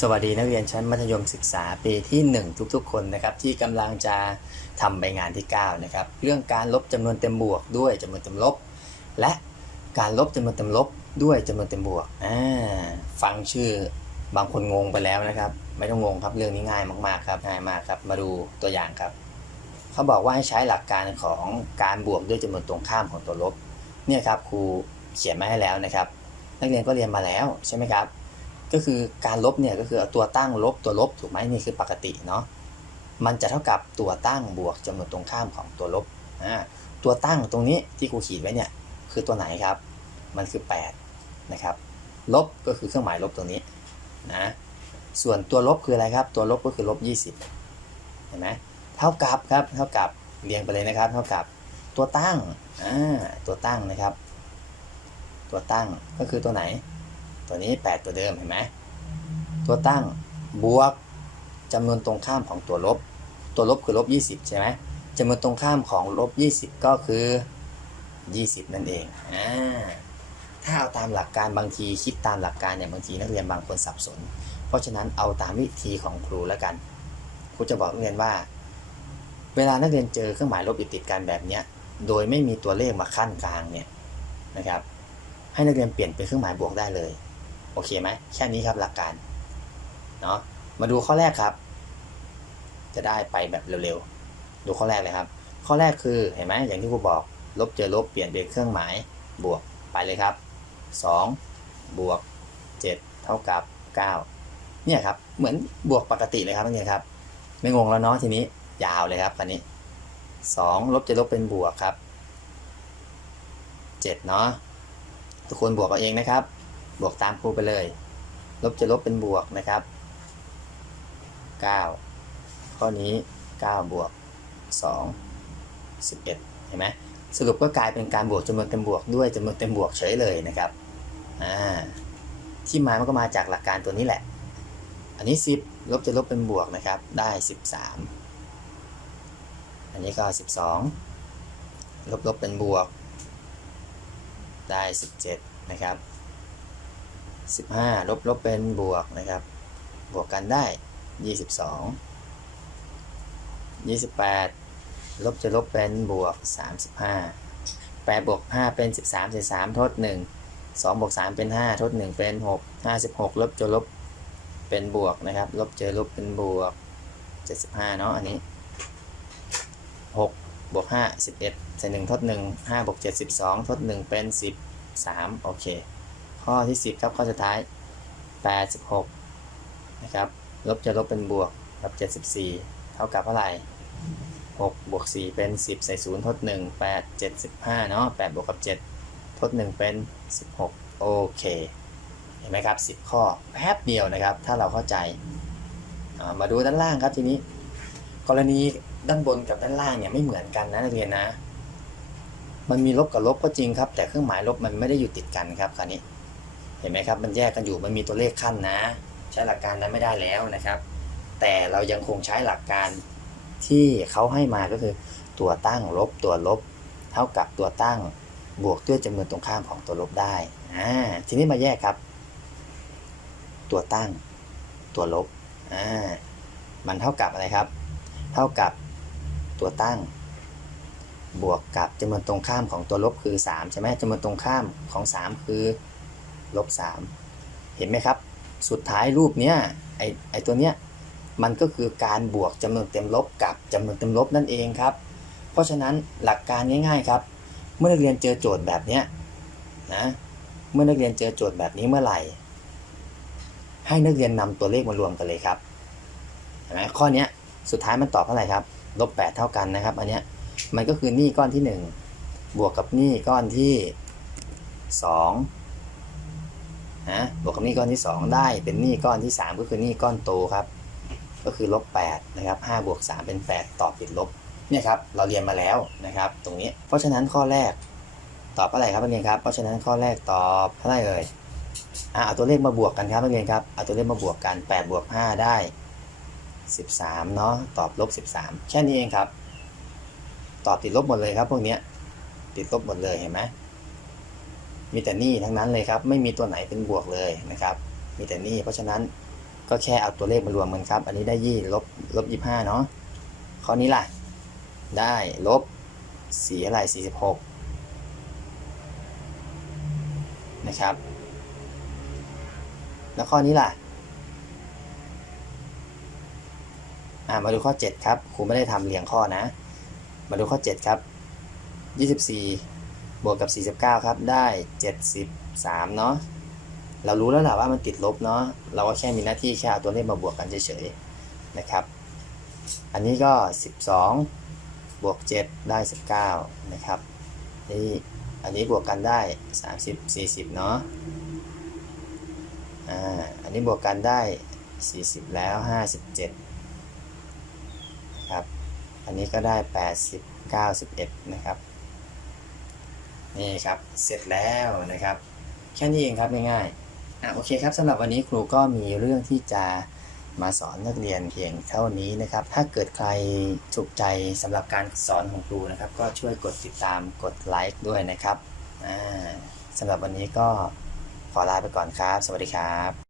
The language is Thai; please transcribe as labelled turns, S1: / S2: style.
S1: สวัสดีนักเรียนชั้นมัธยมศึกษาปีที่ 1 ทุกๆ คนนะครับที่กำลังจะทำใบงานที่9นะครับเรื่องการลบจำนวนเต็มบวกด้วยจำนวนเต็มลบ และการลบจำนวนเต็มลบด้วยจำนวนเต็มบวกอ่าฟังชื่อบางคนงงไปแล้วนะครับ ไม่ต้องงงครับเรื่องนี้ง่ายมากๆครับง่ายมากครับมาดูตัวอย่างครับ เขาบอกว่าให้ใช้หลักการของการบวกด้วยจำนวนตรงข้ามของตัวลบเนี่ยครับครูเขียนมาให้แล้วนะครับ นักเรียนก็เรียนมาแล้วใช่ไหมครับ ก็คือการลบเนี่ยก็คือเอาตัวตั้งลบตัวลบถูกไหมนี่คือปกติเนาะมันจะเท่ากับตัวตั้งบวกจำนวนตรงข้ามของตัวลบอ่าตัวตั้งตรงนี้ที่ครูขีดไว้เนี่ยคือตัวไหนครับ มันคือ 8 นะครับ ลบก็คือเครื่องหมายลบตัวนี้นะส่วนตัวลบคืออะไรครับ ตัวลบก็คือลบ 20 เห็นไหมเท่ากับครับเท่ากับเรียงไปเลยนะครับ เท่ากับตัวตั้งอ่าตัวตั้งนะครับ ตัวตั้งก็คือตัวไหน ตัวนี้ 8 ตัวเดิมเห็นไหมตัวตั้งบวกจำนวนตรงข้ามของตัวลบ ตัวลบคือลบ 20 ใช่ไหมจำนวนตรงข้ามของลบ 20 ก็คือ 20 นั่นเองอ่าถ้าเอาตามหลักการบางทีคิดตามหลักการเนี่ยบางทีนักเรียนบางคนสับสน เพราะฉะนั้นเอาตามวิธีของครูแล้วกัน ครูจะบอกนักเรียนว่า เวลานักเรียนเจอเครื่องหมายลบติดกันแบบเนี้ยโดยไม่มีตัวเลขมาขั้นกลางเนี่ยนะครับ ให้นักเรียนเปลี่ยนเป็นเครื่องหมายบวกได้เลย โอเคไหมแค่นี้ครับหลักการเนาะมาดูข้อแรกครับ จะได้ไปแบบเร็วๆ ดูข้อแรกเลยครับ ข้อแรกคือเห็นไหมอย่างที่ครูบอก ลบเจอลบเปลี่ยนเป็นเครื่องหมายบวกไปเลยครับ 2 บวก 7 เท่ากับ 9 เนี่ยครับ เหมือนบวกปกติเลยครับนักเรียนครับ ไม่งงแล้วเนาะทีนี้ยาวเลยครับคันนี้ 2 ลบเจอลบเป็นบวกครับ 7 เนาะทุกคนบวกเอาเองนะครับ บวกตามครูไปเลย ลบจะลบเป็นบวกนะครับ 9 ข้อนี้ 9 บวก 2 11 เห็นไหมสรุปก็กลายเป็นการบวกจำนวนเต็มบวกด้วยจำนวนเต็มบวกเฉยเลยนะครับอ่าที่มามันก็มาจากหลักการตัวนี้แหละ อันนี้ 10 ลบจะลบเป็นบวกนะครับ ได้ 13 อันนี้ก็ 12 ลบลบเป็นบวก ได้ 17 นะครับ 15 ลบลบเป็นบวกนะครับ บวกกันได้ 22 28 ลบจะลบเป็นบวก 35 8บวก5เป็น 13 13ทด 1 2บวก3เป็น 5 ทด 1 เป็น 6 56 ลบจะลบเป็นบวกนะครับ ลบเจอลบเป็นบวก 75 เนาะอันนี้ 6 บวก 5 11ใส่1ทด 1 5บวก7 12 ทด 1 เป็น 13 โอเค ข้อที่ 10 ครับข้อสุดท้าย 86 นะครับ ลบจะลบเป็นบวกลบ74 เท่ากับเท่าไหร่ 6 บวก 4 เป็น 10 ใส่0ทด 1 8 7 15 เนาะ8บวกกับ 7 ทด 1 เป็น 16 โอเค เห็นไหมครับ 10 ข้อแป๊บเดียวนะครับ ถ้าเราเข้าใจามาดูด้านล่างครับทีนี้ กรณีด้านบนกับด้านล่างเนี่ยไม่เหมือนกันนะนักเรียนนะ มันมีลบกับลบก็จริงครับ แต่เครื่องหมายลบมันไม่ได้อยู่ติดกันครับคราวนี้ เห็นไหมครับ มันแยกกันอยู่มันมีตัวเลขขั้นนะ ใช้หลักการนั้นไม่ได้แล้วนะครับ แต่เรายังคงใช้หลักการที่เขาให้มาก็คือตัวตั้งลบตัวลบ เท่ากับตัวตั้งบวกด้วยจำนวนตรงข้ามของตัวลบได้อ่าทีนี้มาแยกครับ ตัวตั้งตัวลบอ่ามันเท่ากับอะไรครับ เท่ากับตัวตั้ง บวกกับจำนวนตรงข้ามของตัวลบคือ 3 ใช่ไหมจำนวนตรงข้ามของ 3 คือ ลบ3เห็นไหมครับ สุดท้ายรูปเนี้ยไอไอตัวเนี้ยมันก็คือการบวกจำนวนเต็มลบกับจำนวนเต็มลบนั่นเองครับ เพราะฉะนั้นหลักการง่ายๆครับ เมื่อนักเรียนเจอโจทย์แบบเนี้ยนะเมื่อนักเรียนเจอโจทย์แบบนี้เมื่อไหร่ ให้นักเรียนนำตัวเลขมารวมกันเลยครับเห็นไหมข้อเนี้ยสุดท้ายมันตอบเท่าไหร่ครับลบ8เท่ากันนะครับ อันเนี้ยมันก็คือหนี้ก้อนที่ 1 บวกกับหนี้ก้อนที่ 2 นะบวกกับหนี้ก้อนที่ 2 ได้เป็นหนี้ก้อนที่ 3 ก็คือหนี้ก้อนโตครับ ก็คือลบ8นะครับ5บวก3เป็น 8 ตอบติดลบเนี่ยครับเราเรียนมาแล้วนะครับ ตรงนี้ เพราะฉะนั้นข้อแรกตอบอะไรครับนักเรียนครับ เพราะฉะนั้นข้อแรกตอบเท่าไรเอ่ยอะเอาตัวเลขมาบวกกันครับนักเรียนครับเอาตัวเลขมาบวกกัน8บวก5ได้ 13เนาะตอบลบ13 แค่นี้เองครับ ตอบติดลบหมดเลยครับพวกนี้ติดลบหมดเลยเห็นไหม มีแต่หนี้ทั้งนั้นเลยครับ ไม่มีตัวไหนเป็นบวกเลยนะครับ มีแต่หนี้เพราะฉะนั้นก็แค่เอาตัวเลขมารวมกันครับ อันนี้ได้ยี่ลบลบยี่ห้าเนาะข้อนี้ล่ะ ได้ลบสีอะไรสี่สิบหกนะครับ แล้วข้อนี้ล่ะามาดูข้อ 7 ครับครูไม่ได้ทำเรียงข้อนะ มาดูข้อ 7 ครับ 24 บวกกับ 49 ครับ ได้ 73 เนาะเรารู้แล้วแหละว่ามันติดลบเนาะเราก็แค่มีหน้าที่แค่เอาตัวเลขมาบวกกันเฉยๆนะครับ อันนี้ก็ 12 บวก 7 ได้ 19 นะครับนี่อันนี้บวกกันได้ 30 40 เนาะอ่าอันนี้บวกกันได้ 40 แล้ว 57 ครับ อันนี้ก็ได้ 80 91 นะครับ นี่ครับ เสร็จแล้วนะครับ แค่นี้เองครับง่ายๆอะโอเคครับสำหรับวันนี้ครูก็มีเรื่องที่จะมาสอนนักเรียนเพียงเท่านี้นะครับ ถ้าเกิดใครถูกใจสำหรับการสอนของครูนะครับ ก็ช่วยกดติดตามกดไลค์ด้วยนะครับอ่าสำหรับวันนี้ก็ขอลาไปก่อนครับ สวัสดีครับ